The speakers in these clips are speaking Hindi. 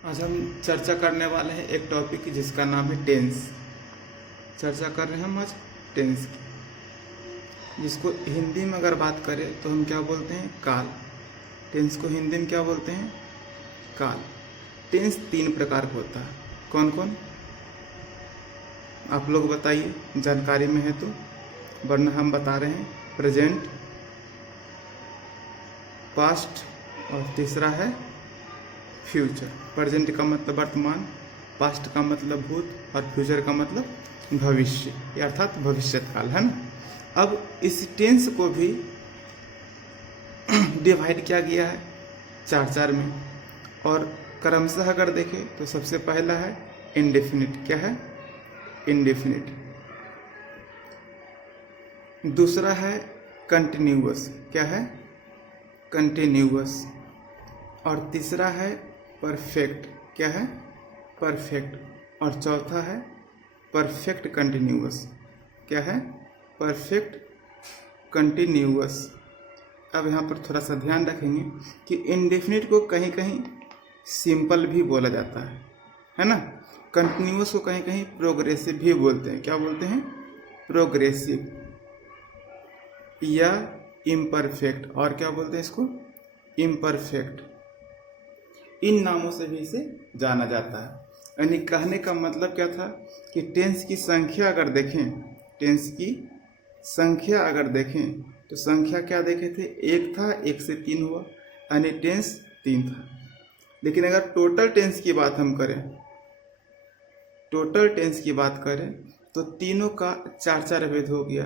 आज हम चर्चा करने वाले हैं एक टॉपिक जिसका नाम है टेंस। चर्चा कर रहे हैं हम आज टेंस की, जिसको हिंदी में अगर बात करें तो हम क्या बोलते हैं, काल। टेंस को हिंदी में क्या बोलते हैं, काल। टेंस 3 प्रकार का होता है। कौन कौन आप लोग बताइए, जानकारी में है तो, वरना हम बता रहे हैं। प्रेजेंट, पास्ट और तीसरा है फ्यूचर। प्रेजेंट का मतलब वर्तमान, पास्ट का मतलब भूत और फ्यूचर का मतलब भविष्य, अर्थात भविष्य काल, है ना। अब इस टेंस को भी डिवाइड किया गया है 4 में, और क्रमशः अगर देखें तो सबसे पहला है इंडेफिनिट। क्या है, इंडेफिनिट। दूसरा है कंटिन्यूअस। क्या है, कंटिन्यूअस। और तीसरा है परफेक्ट। क्या है, परफेक्ट। और चौथा है परफेक्ट कंटिन्यूअस। क्या है, परफेक्ट कंटिन्यूअस। अब यहाँ पर थोड़ा सा ध्यान रखेंगे कि इंडेफिनिट को कहीं कहीं सिंपल भी बोला जाता है ना। कंटिन्यूअस को कहीं कहीं प्रोग्रेसिव भी बोलते हैं। क्या बोलते हैं, प्रोग्रेसिव या इम्परफेक्ट। और क्या बोलते हैं इसको, इम्परफेक्ट। इन नामों से भी इसे जाना जाता है। यानी कहने का मतलब क्या था कि टेंस की संख्या अगर देखें, टेंस की संख्या अगर देखें तो संख्या क्या देखे थे, 1 था, 1 से 3 हुआ, यानी टेंस 3 था। लेकिन अगर टोटल टेंस की बात हम करें, टोटल टेंस की बात करें तो तीनों का 4 भेद हो गया,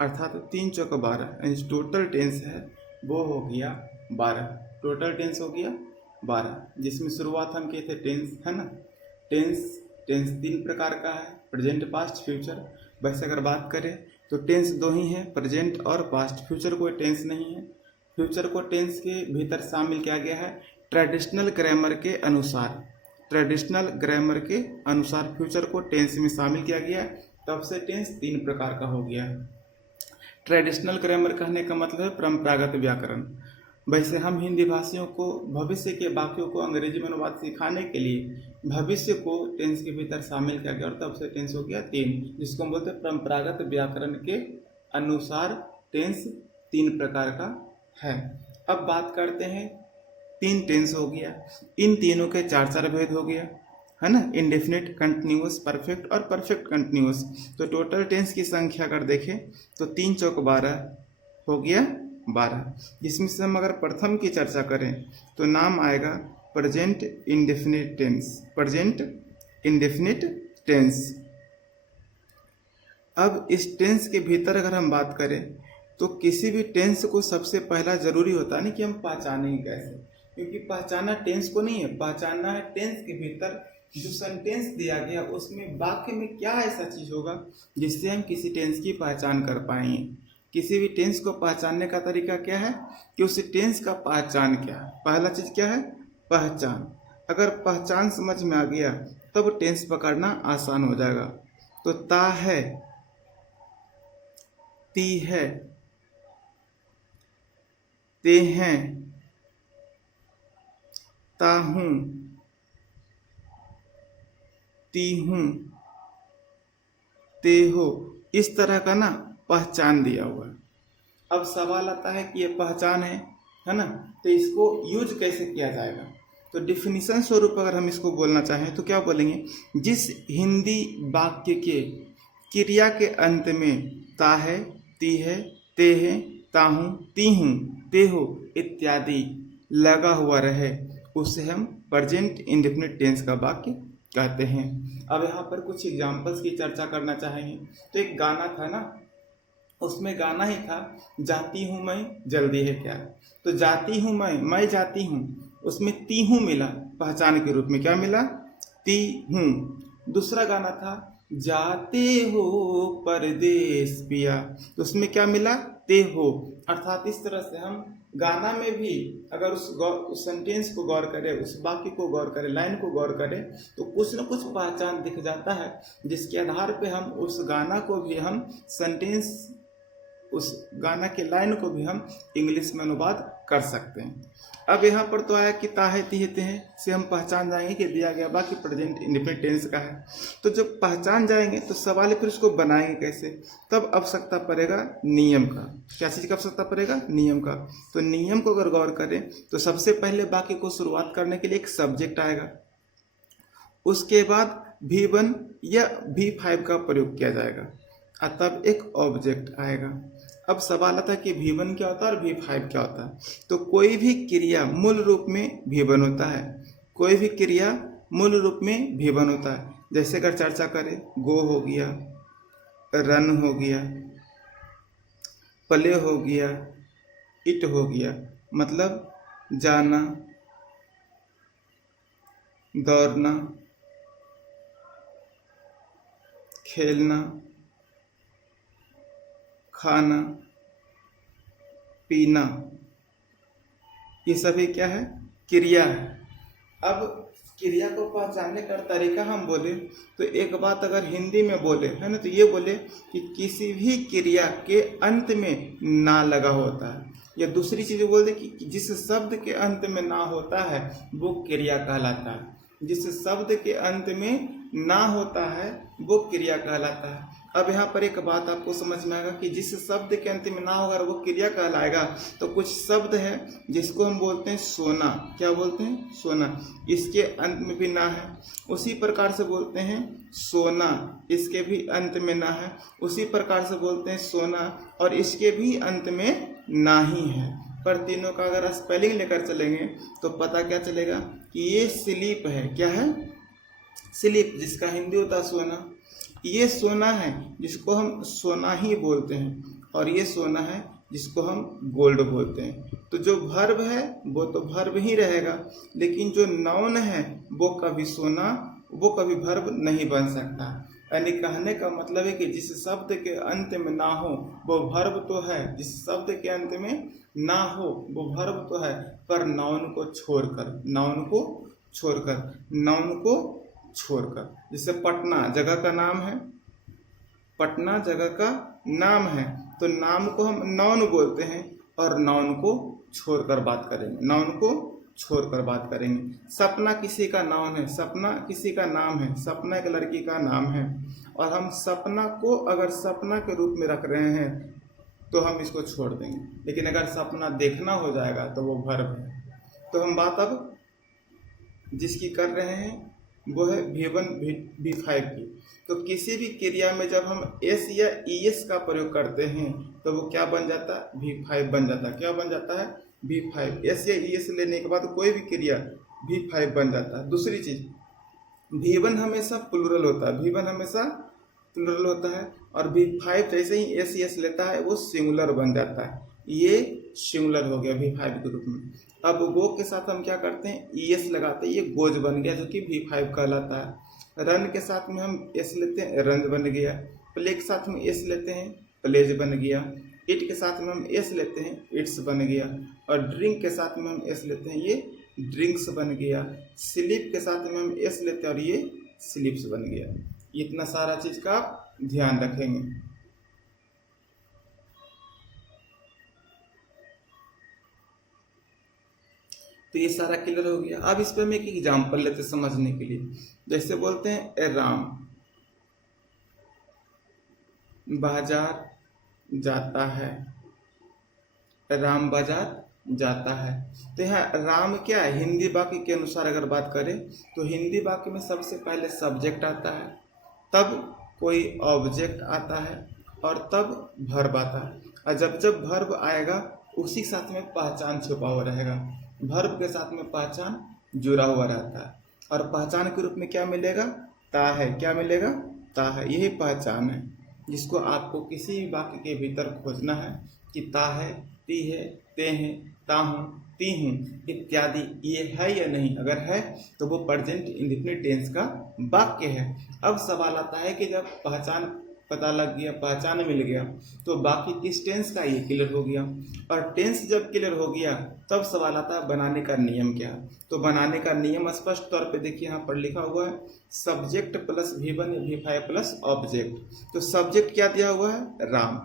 अर्थात 3 चौक 12, यानी टोटल टेंस है वो हो गया 12। टोटल टेंस हो गया 12, जिसमें शुरुआत हम किए थे टेंस, है ना। टेंस 3 प्रकार का है, प्रेजेंट, पास्ट, फ्यूचर। वैसे अगर बात करें तो टेंस 2 ही है, प्रेजेंट और पास्ट। फ्यूचर कोई टेंस नहीं है। फ्यूचर को टेंस के भीतर शामिल किया गया है ट्रेडिशनल ग्रामर के अनुसार। ट्रेडिशनल ग्रामर के अनुसार फ्यूचर को टेंस में शामिल किया गया, तब से टेंस 3 प्रकार का हो गया। ट्रेडिशनल ग्रामर कहने का मतलब है परंपरागत व्याकरण। वैसे हम हिंदी भाषियों को भविष्य के वाक्यों को अंग्रेजी में अनुवाद सिखाने के लिए भविष्य को टेंस के भीतर शामिल किया गया, और तब से टेंस हो गया 3, जिसको हम बोलते हैं परंपरागत व्याकरण के अनुसार टेंस 3 प्रकार का है। अब बात करते हैं, 3 टेंस हो गया, इन तीनों के 4 भेद हो गया, है ना। इंडेफिनिट, कंटिन्यूअस, परफेक्ट और परफेक्ट कंटिन्यूअस। तो टोटल टेंस की संख्या अगर देखें तो 3 चौक 12 हो गया 12, जिसमें से हम अगर प्रथम की चर्चा करें तो नाम आएगा present indefinite tense. Present indefinite tense. अब इस टेंस के भीतर अगर हम बात करें तो किसी भी टेंस को सबसे पहला जरूरी होता है ना कि हम पहचानेंगे कैसे, क्योंकि पहचाना टेंस को नहीं है, पहचानना है टेंस के भीतर जो सेंटेंस दिया गया उसमें वाक्य में क्या ऐसा चीज होगा जिससे हम किसी टेंस की पहचान कर पाएंगे। किसी भी टेंस को पहचानने का तरीका क्या है कि उस टेंस का पहचान क्या है। पहला चीज क्या है, पहचान। अगर पहचान समझ में आ गया तब टेंस पकड़ना आसान हो जाएगा। तो ता है, ती है, ते हैं, ता हूं, ती हूं, ते हो, इस तरह का ना पहचान दिया हुआ है। अब सवाल आता है कि ये पहचान है ना, तो इसको यूज कैसे किया जाएगा। तो डिफिनीशन स्वरूप अगर हम इसको बोलना चाहें तो क्या बोलेंगे, जिस हिंदी वाक्य के क्रिया के अंत में ता है, ती है, ते है, ताहूं, ती हूं, ते हो इत्यादि लगा हुआ रहे, उससे हम प्रेजेंट इंडेफिनिट टेंस का वाक्य कहते हैं। अब यहाँ पर कुछ एग्जाम्पल्स की चर्चा करना चाहेंगे। तो एक गाना था ना, उसमें गाना ही था, जाती हूँ मैं जल्दी है क्या। तो जाती हूँ मैं जाती हूँ, उसमें ती हूँ मिला, पहचान के रूप में क्या मिला, ती हूँ। दूसरा गाना था, जाते हो परदेश पिया, तो उसमें क्या मिला, ते हो। अर्थात इस तरह से हम गाना में भी अगर उस सेंटेंस को गौर करें, उस वाक्य को गौर करें, लाइन को गौर करें, तो कुछ न कुछ पहचान दिख जाता है, जिसके आधार पे हम उस गाना को भी हम सेंटेंस, उस गाना के लाइन को भी हम इंग्लिश में अनुवाद कर सकते हैं। अब यहाँ पर तो आया कि ता है ती है ते हैं से हम पहचान जाएंगे कि दिया गया बाकी प्रेजेंट इंडेफिनिट टेंस का है। तो जब पहचान जाएंगे तो सवाल है फिर उसको बनाएंगे कैसे, तब आवश्यकता पड़ेगा नियम का। क्या चीज़ का आवश्यकता पड़ेगा? नियम का। तो नियम को अगर गौर करें तो सबसे पहले वाक्य को शुरुआत करने के लिए एक सब्जेक्ट आएगा, उसके बाद V1 या V5 का प्रयोग किया जाएगा और तब एक ऑब्जेक्ट आएगा। अब सवाल आता है कि V1 क्या होता है और V5 क्या होता है। तो कोई भी क्रिया मूल रूप में V1 होता है, कोई भी क्रिया मूल रूप में V1 होता है। जैसे अगर चर्चा करें, गो हो गया, रन हो गया, प्ले हो गया, इट हो गया, मतलब जाना, दौड़ना, खेलना, खाना, पीना, ये सभी क्या है? क्रिया है। अब क्रिया को पहचानने का तरीका हम बोले तो एक बात अगर हिंदी में बोले है ना, तो ये बोले कि किसी भी क्रिया के अंत में ना लगा होता है, या दूसरी चीज बोल दे कि जिस शब्द के अंत में ना होता है वो क्रिया कहलाता है। जिस शब्द के अंत में ना होता है वो क्रिया कहलाता है। अब यहाँ पर एक बात आपको समझ में आएगा कि जिस शब्द के अंत में ना होगा वो क्रिया कहलाएगा। तो कुछ शब्द है जिसको हम बोलते हैं सोना, क्या बोलते हैं? सोना, इसके अंत में भी ना है। उसी प्रकार से बोलते हैं सोना, इसके भी अंत में ना है। उसी प्रकार से बोलते हैं सोना और इसके भी अंत में ना ही है। पर तीनों का अगर स्पेलिंग लेकर चलेंगे तो पता क्या चलेगा कि ये स्लीप है। क्या है? स्लीप, जिसका हिंदी होता है सोना। ये सोना है जिसको हम सोना ही बोलते हैं, और ये सोना है जिसको हम गोल्ड बोलते हैं। तो जो वर्ब है वो तो वर्ब ही रहेगा, लेकिन जो नाउन है वो कभी सोना, वो कभी वर्ब नहीं बन सकता। यानी कहने का मतलब है कि जिस शब्द के अंत में ना हो वो वर्ब तो है, जिस शब्द के अंत में ना हो वो वर्ब तो है, पर नाउन को छोड़कर, नाउन को छोड़कर, नाउन को छोड़कर। जैसे पटना जगह का नाम है, पटना जगह का नाम है, तो नाम को हम नाउन बोलते हैं और नाउन को छोड़कर बात करेंगे, नाउन को छोड़कर बात करेंगे। सपना किसी का नाउन है, सपना किसी का नाम है, सपना एक लड़की का नाम है, और हम सपना को अगर सपना के रूप में रख रहे हैं तो हम इसको छोड़ देंगे। लेकिन अगर सपना देखना हो जाएगा तो वो वर्ब है। तो हम बात अब जिसकी कर रहे हैं वो है V1 V5 की। तो किसी भी क्रिया में जब हम S या ES का प्रयोग करते हैं तो वो क्या बन जाता है? V5 बन जाता है। क्या बन जाता है? V5। S या ES लेने के बाद कोई भी क्रिया V5 बन जाता है। दूसरी चीज, V1 हमेशा प्लूरल होता है, V1 हमेशा प्लूरल होता है, और V5 जैसे ही S ES लेता है वो सिंगुलर बन जाता है। ये सिंगुलर हो गया V5 के रूप में। अब गो के साथ हम क्या करते हैं? ES लगाते हैं, ये गोज बन गया जो कि V5 कहलाता है। रन के साथ में हम S लेते हैं, रन बन गया। प्ले के साथ में S लेते हैं, प्लेज बन गया। इट के साथ में हम S लेते हैं, इट्स बन गया। और ड्रिंक के साथ में हम S लेते हैं, ये ड्रिंक्स बन गया। स्लीप के साथ में हम S लेते हैं और ये स्लीप्स बन गया। इतना सारा चीज का आप ध्यान रखेंगे। तो ये सारा क्लियर हो गया। अब इस पर हम एक एग्जाम्पल लेते समझने के लिए। जैसे बोलते हैं ए राम बाजार जाता है, राम बाजार जाता है। तो यहाँ राम क्या है? हिंदी वाक्य के अनुसार अगर बात करें तो हिंदी वाक्य में सबसे पहले सब्जेक्ट आता है, तब कोई ऑब्जेक्ट आता है, और तब वर्ब आता है। और जब वर्ब आएगा उसी के साथ में पहचान छुपा हुआ रहेगा। वर्ब के साथ में पहचान जुड़ा हुआ रहता है, और पहचान के रूप में क्या मिलेगा? ता है। क्या मिलेगा? ता है। यही पहचान है जिसको आपको किसी भी वाक्य के भीतर खोजना है कि ता है, ती है, ते हैं, ता हूँ, ती हूँ इत्यादि ये है या नहीं। अगर है तो वो प्रेजेंट इंडेफिनिट टेंस का वाक्य है। अब सवाल आता है कि जब पहचान पता लग गया, पहचान मिल गया, तो बाकी किस टेंस का? ये क्लियर हो गया। और टेंस जब क्लियर हो गया तब सवाल आता है बनाने का नियम क्या। तो बनाने का नियम स्पष्ट तौर पे देखिए यहाँ पर लिखा हुआ है, subject plus V1 V5 plus object. तो सब्जेक्ट क्या दिया हुआ है? राम।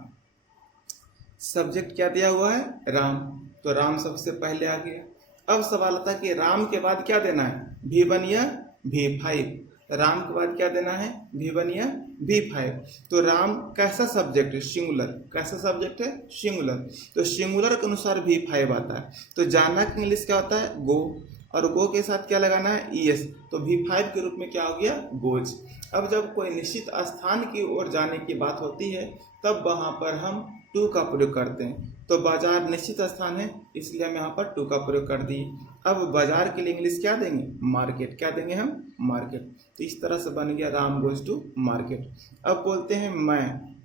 सब्जेक्ट क्या दिया हुआ है? राम। तो राम सबसे पहले आ गया। अब सवाल था कि राम के बाद क्या देना है, V1 या V5। राम के बाद क्या देना है, V1 या V5। तो राम कैसा सब्जेक्ट है, सिंगुलर। कैसा सब्जेक्ट है, सिंगुलर। तो सिंगुलर के अनुसार V5 आता है। तो जाना का इंग्लिश क्या होता है, गो, और गो के साथ क्या लगाना है, ES। तो V5 के रूप में क्या हो गया, गोज। अब जब कोई निश्चित स्थान की ओर जाने की बात होती है तब वहां पर हम टू का प्रयोग करते हैं। तो बाजार निश्चित स्थान है, इसलिए हम यहाँ पर टू का प्रयोग कर दिए। अब बाजार के लिए इंग्लिश क्या देंगे, मार्केट। क्या देंगे हम, मार्केट। तो इस तरह से बन गया राम गोज टू मार्केट। अब बोलते हैं मैं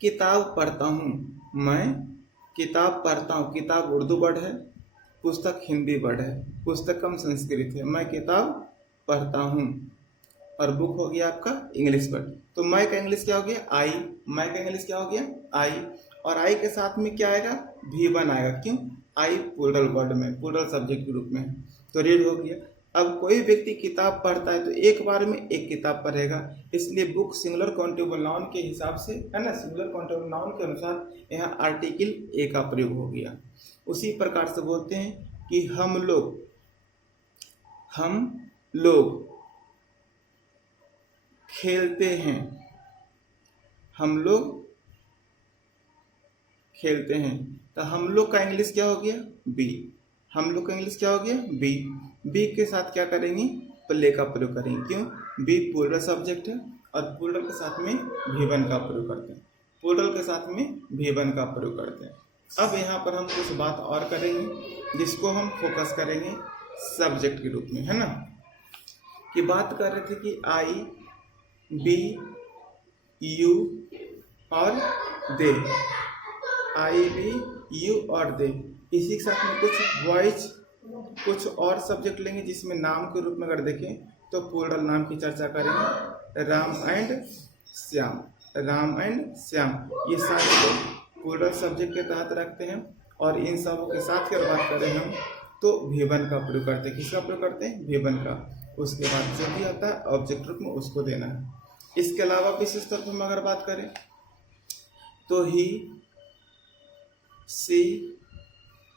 किताब पढ़ता हूँ। मैं किताब पढ़ता हूँ। किताब उर्दू वर्ड है, पुस्तक हिंदी वर्ड है, पुस्तकम संस्कृत है। मैं किताब पढ़ता हूँ, और बुक हो गया आपका इंग्लिश वर्ड। तो मैं का इंग्लिश क्या हो गया, आई। मैं का इंग्लिश क्या हो गया, आई। और आई के साथ में क्या आएगा, V1 आएगा। क्यों, आई प्लूरल वर्ड में, प्लूरल सब्जेक्ट के रूप में है, तो रेड हो गया। अब कोई व्यक्ति किताब पढ़ता है तो एक बार में एक किताब पढ़ेगा, इसलिए बुक सिंगुलर काउंटेबल नाउन के हिसाब से है ना, सिंगुलर काउंटेबल नाउन के अनुसार यहाँ आर्टिकल ए का प्रयोग हो गया। उसी प्रकार से बोलते हैं कि हम लोग खेलते हैं। हम लोग खेलते हैं। तो हम लोग का इंग्लिश क्या हो गया, बी। हम लोग का इंग्लिश क्या हो गया, बी। बी के साथ क्या करेंगे, प्ले का प्रयोग करेंगे। क्यों, बी प्लूरल सब्जेक्ट है, और प्लूरल के साथ में V1 का प्रयोग करते हैं। प्लूरल के साथ में V1 का प्रयोग करते हैं। अब यहाँ पर हम कुछ बात और करेंगे जिसको हम फोकस करेंगे सब्जेक्ट के रूप में, है ना। कि बात कर रहे थे कि आई, बी, यू और दे। आई, बी, यू और दे। इसी के साथ में कुछ वॉइस, कुछ और सब्जेक्ट लेंगे जिसमें नाम के रूप में अगर देखें तो प्लूरल नाम की चर्चा करेंगे। राम एंड श्याम। राम एंड श्याम, ये सारे लोग प्लूरल सब्जेक्ट के तहत रखते हैं। और इन सबों के साथ अगर बात करें हम तो V1 का प्रयोग करते हैं। किसका प्रयोग करते हैं, V1 का। उसके बाद जो भी आता है ऑब्जेक्ट रूप में उसको देना है। इसके अलावा विशेष तौर पर हम अगर बात करें तो ही, सी,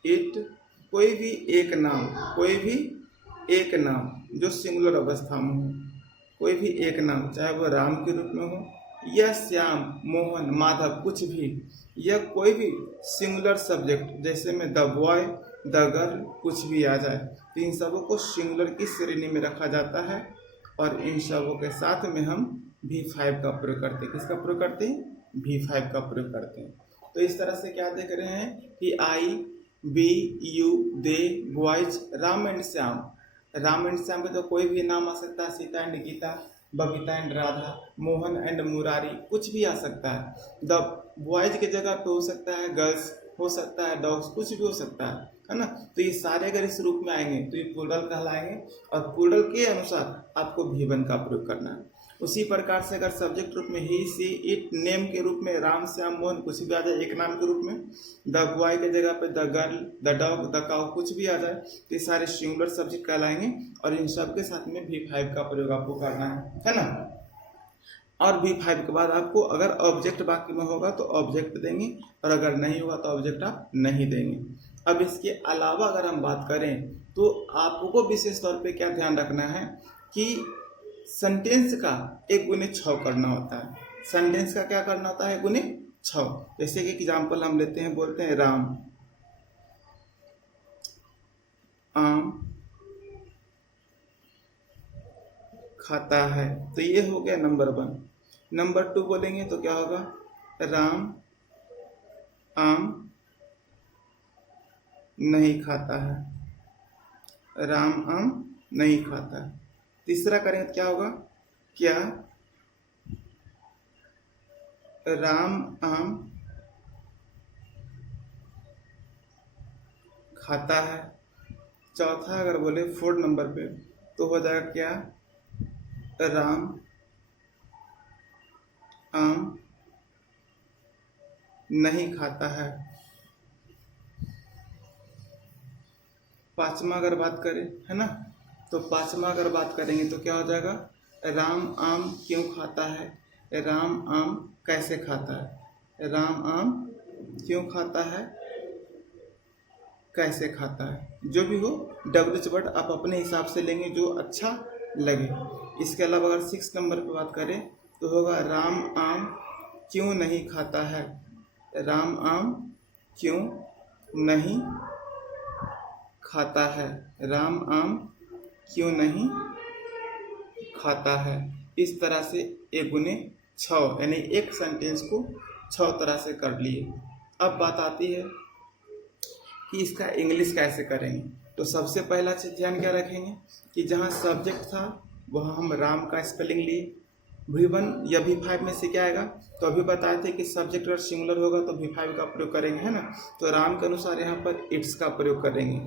इट, कोई भी एक नाम, कोई भी एक नाम जो सिंगुलर अवस्था में हो, कोई भी एक नाम, चाहे वो राम के रूप में हो या श्याम, मोहन, माधव, कुछ भी, या कोई भी सिंगुलर सब्जेक्ट जैसे में द बॉय, द गर्ल, कुछ भी आ जाए, तो इन सबों को सिंगुलर की श्रेणी में रखा जाता है। और इन सबों के साथ में हम V5 का प्रयोग करते हैं। किसका प्रयोग करते हैं, V5 का प्रयोग करते हैं। तो इस तरह से क्या देख रहे हैं कि I, B, U, D, boys, Ram and Shyam. Ram and Shyam पे तो कोई भी नाम आ सकता है, Sita and Geeta, Babita and Radha, Mohan and Murari, कुछ भी आ सकता है। द बॉयज की जगह पे हो सकता है गर्ल्स, हो सकता है डॉग्स, कुछ भी हो सकता है ना। तो ये सारे अगर इस रूप में आएंगे तो ये प्लूरल कहलाएंगे, और प्लूरल के अनुसार आपको V1 का प्रयोग करना है। उसी प्रकार से अगर सब्जेक्ट रूप में ही, सी, इट, नेम के रूप में राम, श्याम, मोहन, कुछ भी आ जाए एक नाम के रूप में, द बॉय के जगह पे the girl, the dog, the cow, कुछ भी आ जाए, तो ये सारे सिंगुलर सब्जेक्ट कहलाएंगे। और इन सब के साथ में V5 का प्रयोग आपको करना है ना। और V5 के बाद आपको अगर ऑब्जेक्ट बाकी में होगा तो ऑब्जेक्ट देंगे, और अगर नहीं होगा तो ऑब्जेक्ट आप नहीं देंगे। अब इसके अलावा अगर हम बात करें तो आपको विशेष तौर पे क्या ध्यान रखना है कि सेंटेंस का 1 गुने 6 करना होता है। सेंटेंस का क्या करना होता है, 1 गुने 6। जैसे कि एग्जाम्पल हम लेते हैं, बोलते हैं राम आम खाता है, तो ये हो गया नंबर 1। नंबर 2 बोलेंगे तो क्या होगा, राम आम नहीं खाता है। राम आम नहीं खाता है। तीसरा करें तो क्या होगा, क्या राम आम खाता है। चौथा अगर बोले 4 नंबर पे तो हो जाएगा क्या, राम आम नहीं खाता है। पांचवा अगर बात करें, है ना, तो पांचवा अगर बात करेंगे तो क्या हो जाएगा, राम आम क्यों खाता है। राम आम कैसे खाता है। राम आम क्यों खाता है, कैसे खाता है। जो भी हो WH वर्ड आप अपने हिसाब से लेंगे जो अच्छा लगे। इसके अलावा अगर 6 नंबर पे बात करें तो होगा राम आम क्यों नहीं खाता है। राम आम क्यों नहीं खाता है। राम आम क्यों नहीं खाता है। इस तरह से 1 गुने 6 यानी एक सेंटेंस को 6 तरह से कर लिए। अब बात आती है कि इसका इंग्लिश कैसे करेंगे। तो सबसे पहला चीज ध्यान क्या रखेंगे कि जहाँ सब्जेक्ट था वहाँ हम राम का स्पेलिंग लिए। V1 या V5 में से क्या आएगा, तो अभी बताए थे कि सब्जेक्ट अगर सिंगुलर होगा तो V5 का प्रयोग करेंगे, है ना। तो राम के अनुसार यहाँ पर इट्स का प्रयोग करेंगे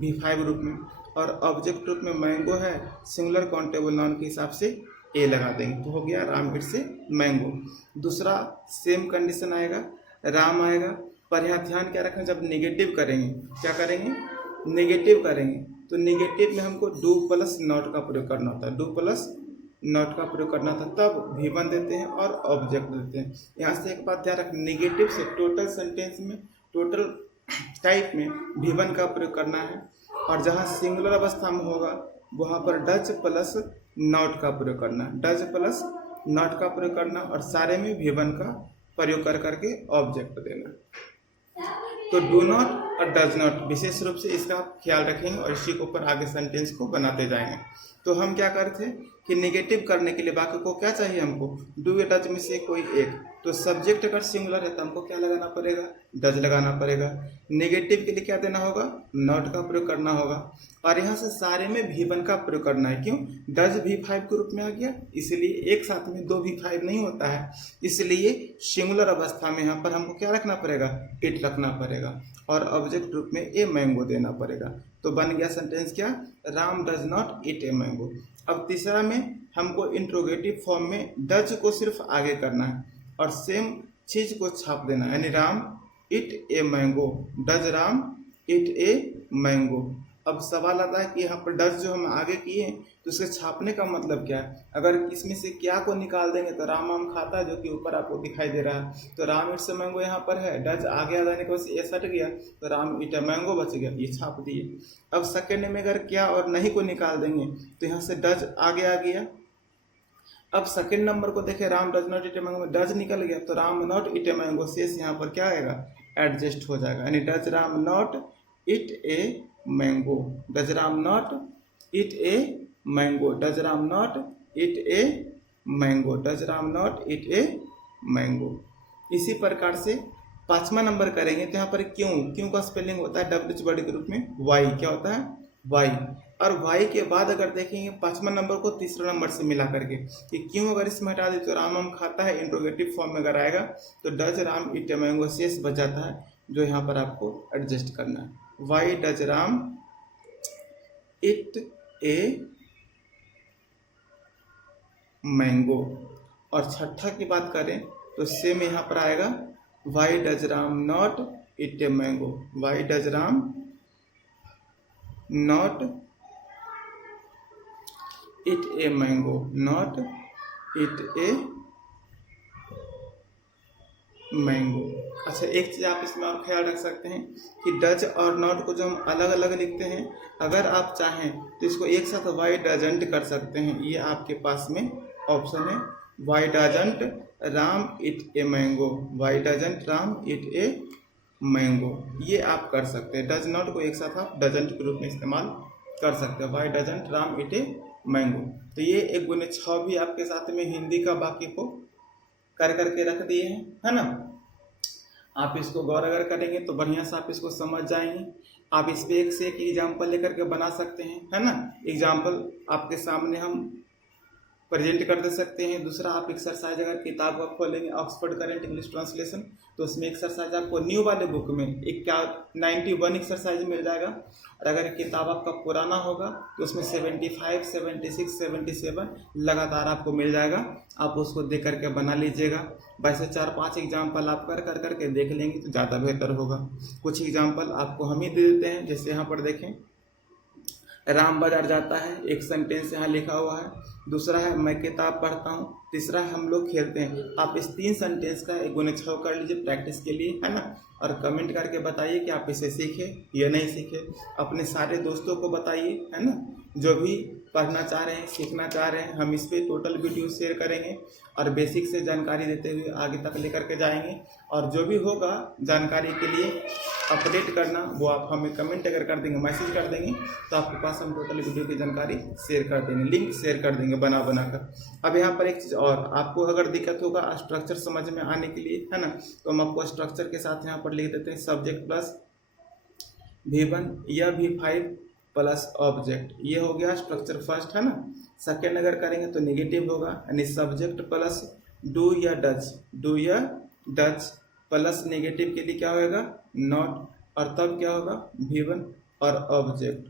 V5 रूप में, और ऑब्जेक्ट रूप में मैंगो है, सिंगुलर काउंटेबल नाउन के हिसाब से ए लगा देंगे, तो हो गया राम इट्स ए मैंगो। दूसरा सेम कंडीशन आएगा, राम आएगा, पर यहाँ ध्यान क्या रखें, जब नेगेटिव करेंगे क्या करेंगे, नेगेटिव करेंगे तो नेगेटिव में हमको डू प्लस नॉट का प्रयोग करना होता है, डू प्लस नॉट का प्रयोग करना था, तब V1 देते हैं और ऑब्जेक्ट देते हैं। यहाँ से एक बात ध्यान रखें, नेगेटिव से टोटल सेंटेंस में, टोटल टाइप में V1 का प्रयोग करना है, और जहाँ सिंगुलर अवस्था में होगा वहाँ पर डज प्लस नॉट का प्रयोग करना, डज प्लस नॉट का प्रयोग करना, और सारे में V1 का प्रयोग कर करके ऑब्जेक्ट देना। तो डू नॉट और डज नॉट विशेष रूप से इसका ख्याल रखेंगे और इसी के ऊपर आगे सेंटेंस को बनाते जाएंगे। तो हम क्या करते हैं कि नेगेटिव करने के लिए बाकी को क्या चाहिए, हमको डू या डज में से कोई एक। तो सब्जेक्ट अगर सिंगुलर है तो हमको क्या लगाना पड़ेगा, डज लगाना पड़ेगा। नेगेटिव के लिए क्या देना होगा, नॉट का प्रयोग करना होगा, और यहाँ से सारे में V1 का प्रयोग करना है। क्यों, डज V5 के रूप में आ गया, इसलिए एक साथ में 2 V5 नहीं होता है, इसलिए सिंगुलर अवस्था में यहाँ पर हमको क्या रखना पड़ेगा, इट रखना पड़ेगा, और ऑब्जेक्ट रूप में ए मैंगो देना पड़ेगा। तो बन गया सेंटेंस क्या, Ram does not eat a mango. अब तीसरा में हमको इंट्रोगेटिव फॉर्म में डज को सिर्फ आगे करना है और सेम चीज को छाप देना, यानी Ram eat a mango, does Ram eat a mango. अब सवाल आता है कि यहाँ पर डज जो हम आगे किए हैं तो उसके छापने का मतलब क्या है। अगर इसमें से क्या को निकाल देंगे तो राम आम खाता है, जो कि ऊपर आपको दिखाई दे रहा है, तो राम इट्स ए मैंगो यहाँ पर है, डज आगे आ जाने के बाद ए सट गया तो राम इट ए मैंगो बच गया, ये छाप दिए। अब सेकेंड में अगर क्या और नहीं को निकाल देंगे तो यहाँ से डज आगे आ गया। अब सेकेंड नंबर को देखें, Ram does not it a mango में डज निकल गया तो Ram not it a mango शेष यहाँ पर क्या आएगा, एडजस्ट हो जाएगा, यानी does Ram not it a mango, does Ram not it a mango, does Ram not it a mango, does Ram not it a mango. इसी प्रकार से 5वां नंबर करेंगे तो यहाँ पर क्यों, क्यों का स्पेलिंग होता है WH वर्ड के रूप में वाई, क्या होता है वाई, और वाई के बाद अगर देखेंगे 5वां नंबर को तीसरा नंबर से मिला करके कि क्यों अगर इसमें हटा दे तो राम आम खाता है, इंट्रोगेटिव फॉर्म में अगर आएगा तो does Ram eat a mango शेष बच जाता है, जो यहाँ पर आपको एडजस्ट करना है। Why does Ram eat a mango. और छठा की बात करें तो सेम यहाँ पर आएगा, why does Ram not it a mango, why does Ram not it a mango, not it a mango. अच्छा, एक चीज़ आप इसमें आप ख्याल रख सकते हैं कि डज और नॉट को जो हम अलग अलग लिखते हैं, अगर आप चाहें तो इसको एक साथ वाई डजंट कर सकते हैं, ये आपके पास में ऑप्शन है, why doesn't Ram eat a mango, why doesn't Ram eat a mango, ये आप कर सकते हैं। डज नॉट को एक साथ आप डजंट के रूप में इस्तेमाल कर सकते हैं, why doesn't Ram eat a mango. तो ये 1 गुने 6 भी आपके साथ में हिंदी का बाकी को कर करके रख दिए हैं, है ना। आप इसको गौर अगर करेंगे तो बढ़िया से आप इसको समझ जाएंगे। आप इस पे एक से एक एग्जाम्पल लेकर के बना सकते हैं, है ना। एग्जाम्पल आपके सामने हम प्रेजेंट कर दे सकते हैं। दूसरा, आप एक्सरसाइज अगर किताब को खोलेंगे ऑक्सफोर्ड करंट इंग्लिश ट्रांसलेशन, तो उसमें एक्सरसाइज आपको न्यू वाले बुक में एक क्या 91 एक्सरसाइज मिल जाएगा, और अगर किताब आपका पुराना होगा तो उसमें 75, 76, 77 लगातार आपको मिल जाएगा। आप उसको देख करके बना लीजिएगा। वैसे 4-5 एग्जाम्पल आप कर करके देख लेंगे तो ज़्यादा बेहतर होगा। कुछ एग्जाम्पल आपको हम ही दे देते हैं, जैसे यहाँ पर देखें, राम बाजार जाता है, एक सेंटेंस यहाँ लिखा हुआ है। दूसरा है मैं किताब पढ़ता हूँ। तीसरा है हम लोग खेलते हैं। आप इस 3 सेंटेंस का 1 गुने 6 कर लीजिए प्रैक्टिस के लिए, है ना। और कमेंट करके बताइए कि आप इसे सीखे या नहीं सीखे। अपने सारे दोस्तों को बताइए, है ना, जो भी पढ़ना चाह रहे हैं, सीखना चाह रहे हैं। हम इस पर टोटल वीडियो शेयर करेंगे और बेसिक से जानकारी देते हुए आगे तक लेकर के जाएंगे। और जो भी होगा जानकारी के लिए अपडेट करना, वो आप हमें कमेंट अगर कर देंगे, मैसेज कर देंगे, तो आपके पास हम टोटल वीडियो की जानकारी शेयर कर देंगे, लिंक शेयर कर देंगे बना कर। अब यहाँ पर एक चीज़ और, आपको अगर दिक्कत होगा स्ट्रक्चर समझ में आने के लिए, है ना, तो हम आपको स्ट्रक्चर के साथ यहाँ पर लिख देते हैं सब्जेक्ट प्लस V1 या V5 प्लस ऑब्जेक्ट। ये हो गया स्ट्रक्चर फर्स्ट, है ना। सेकेंड अगर करेंगे तो नेगेटिव होगा, यानी सब्जेक्ट प्लस डू या डच प्लस नेगेटिव के लिए क्या होगा नॉट, और तब क्या होगा V1 और ऑब्जेक्ट।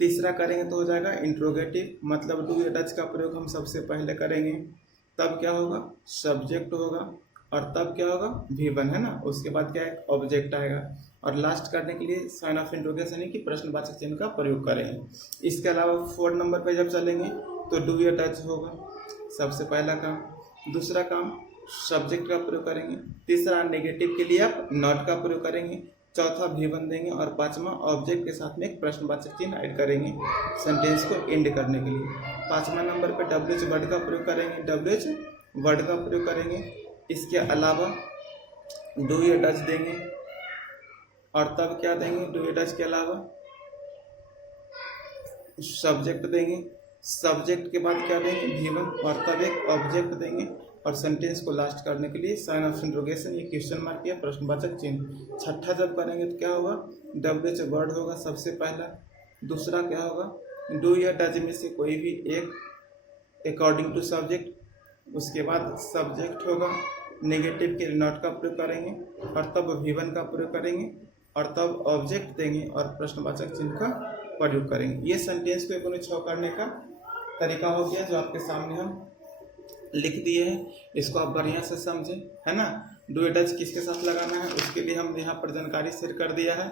तीसरा करेंगे तो हो जाएगा इंट्रोगेटिव, मतलब डू या डच का प्रयोग हम सबसे पहले करेंगे, तब क्या होगा सब्जेक्ट होगा, और तब क्या होगा V1, है ना। उसके बाद क्या है ऑब्जेक्ट आएगा, और लास्ट करने के लिए साइन ऑफ इंट्रोगेशन यानी कि प्रश्नवाचक चिन्ह का प्रयोग करेंगे। इसके अलावा 4 नंबर पे जब चलेंगे तो डू या डच होगा सबसे पहला काम। दूसरा काम सब्जेक्ट का प्रयोग करेंगे। तीसरा नेगेटिव के लिए आप नॉट का प्रयोग करेंगे। चौथा V1 देंगे, और पांचवा ऑब्जेक्ट के साथ में एक प्रश्नवाचक चिन्ह ऐड करेंगे सेंटेंस को एंड करने के लिए। 5वां नंबर पे WH वर्ड का प्रयोग करेंगे, WH वर्ड का प्रयोग करेंगे। इसके अलावा डू या डच देंगे, और तब क्या देंगे डू या डच के अलावा सब्जेक्ट देंगे। सब्जेक्ट के बाद क्या देंगे V1, और तब एक ऑब्जेक्ट देंगे, और सेंटेंस को लास्ट करने के लिए साइन ऑफ इंट्रोगेशन, ये क्वेश्चन मार्क या प्रश्नवाचक चिन्ह। छठा जब करेंगे तो क्या होगा WH वर्ड होगा सबसे पहला। दूसरा क्या होगा डू या डच में से कोई भी एक अकॉर्डिंग टू सब्जेक्ट। उसके बाद सब्जेक्ट होगा, नेगेटिव के नॉट का प्रयोग करेंगे, और तब V1 का प्रयोग करेंगे, और तब ऑब्जेक्ट देंगे और प्रश्नवाचक चिन्ह का प्रयोग करेंगे। ये सेंटेंस को 1 गुने 6 करने का तरीका हो गया, जो आपके सामने हम लिख दिए हैं। इसको आप बढ़िया से समझें, है ना। डू या डच किसके साथ लगाना है उसके लिए हम यहाँ पर जानकारी शेयर कर दिया है।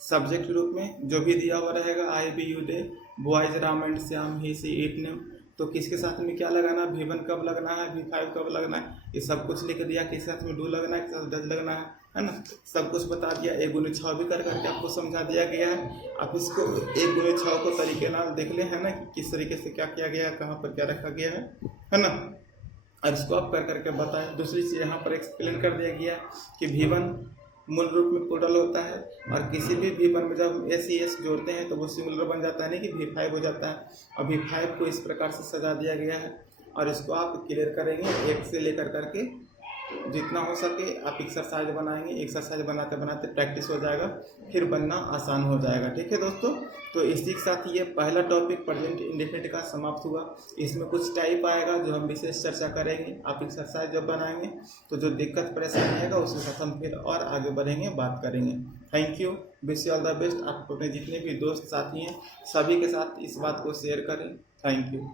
सब्जेक्ट रूप में जो भी दिया हुआ रहेगा I B U D, boys Ram and Shyam, he see it name, तो किसके साथ में क्या लगाना, V1 कब लगना है, V5 कब लगना है, ये सब कुछ लिख दिया। किसके साथ में डू लगना है, किसके साथ डच लगना है ना, सब कुछ बता दिया। 1 गुने 6 भी कर करके आपको समझा दिया गया है। आप इसको 1 गुने 6 को तरीके नाल देख लें, है ना, कि किस तरीके से क्या किया गया है, कहाँ पर क्या रखा गया है ना, और इसको आप कर करके बताएं। दूसरी चीज़ यहाँ पर एक्सप्लेन कर दिया गया कि V1 मूल रूप में प्लूरल होता है, और किसी भी V1 में जब हम SES जोड़ते हैं तो वो सिंगुलर बन जाता है, नहीं कि V5 हो जाता है। और V5 को इस प्रकार से सजा दिया गया है, और इसको आप क्लियर करेंगे 1 से लेकर करके जितना हो सके आप एक्सरसाइज बनाएंगे। एक्सरसाइज बनाते बनाते प्रैक्टिस हो जाएगा, फिर बनना आसान हो जाएगा। ठीक है दोस्तों, तो इसी के साथ ये पहला टॉपिक प्रेजेंट इंडेफिनिट का समाप्त हुआ। इसमें कुछ टाइप आएगा जो हम विशेष चर्चा करेंगे। आप एक्सरसाइज जब बनाएंगे तो जो दिक्कत परेशानी आएगा उसके साथ हम फिर और आगे बढ़ेंगे, बात करेंगे। Thank you, wish you all the best. आप अपने जितने भी दोस्त साथी हैं सभी के साथ इस बात को शेयर करें। Thank you.